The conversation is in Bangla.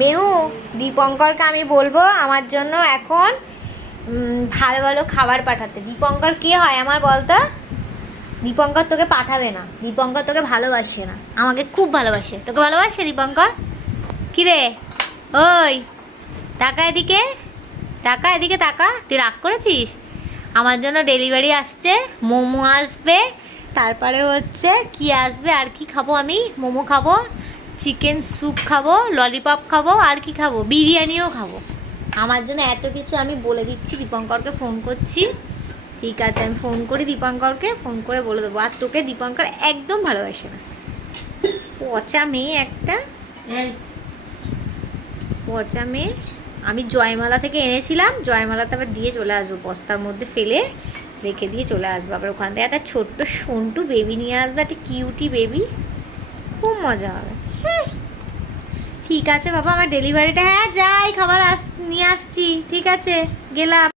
মেহু, দীপঙ্করকে আমি বলবো আমার জন্য এখন ভালো ভালো খাবার পাঠাতে। দীপঙ্কর কে হয় আমার বলতো? দীপঙ্কর তোকে পাঠাবে না, দীপঙ্কর তোকে ভালোবাসে না, আমাকে খুব ভালোবাসে। তোকে ভালোবাসে দীপঙ্কর? কিরে ওই, টাকা এদিকে, টাকা এদিকে, টাকা। তুই রাগ করেছিস? আমার জন্য ডেলিভারি আসছে, মোমো আসবে, তারপরে হচ্ছে কি আসবে, আর কি খাবো আমি? মোমো খাবো, চিকেন স্যুপ খাবো, ললিপপ খাবো, আর কি খাবো? বিরিয়ানিও খাবো। আমার জন্য এত কিছু আমি বলে দিচ্ছি। দীপঙ্করকে ফোন করছি। ঠিক আছে, আমি ফোন করি দীপঙ্করকে, ফোন করে বলে দেবো। আর তোকে দীপঙ্কর একদম ভালোবাসে না, পচা মেয়ে একটা, পচা মেয়ে। আমি জয়মালা থেকে এনেছিলাম, জয়মালাতে আবার দিয়ে চলে আসবো, বস্তার মধ্যে ফেলে রেখে দিয়ে চলে আসবো। আবার ওখান থেকে একটা ছোট্ট সন্টু বেবি নিয়ে আসবে, একটা কিউটি বেবি, খুব মজা হবে। ঠিক আছে বাবা, আমার ডেলিভারিটা, হ্যাঁ যাই, খাবার নিয়ে আসছি। ঠিক আছে, গেলাম।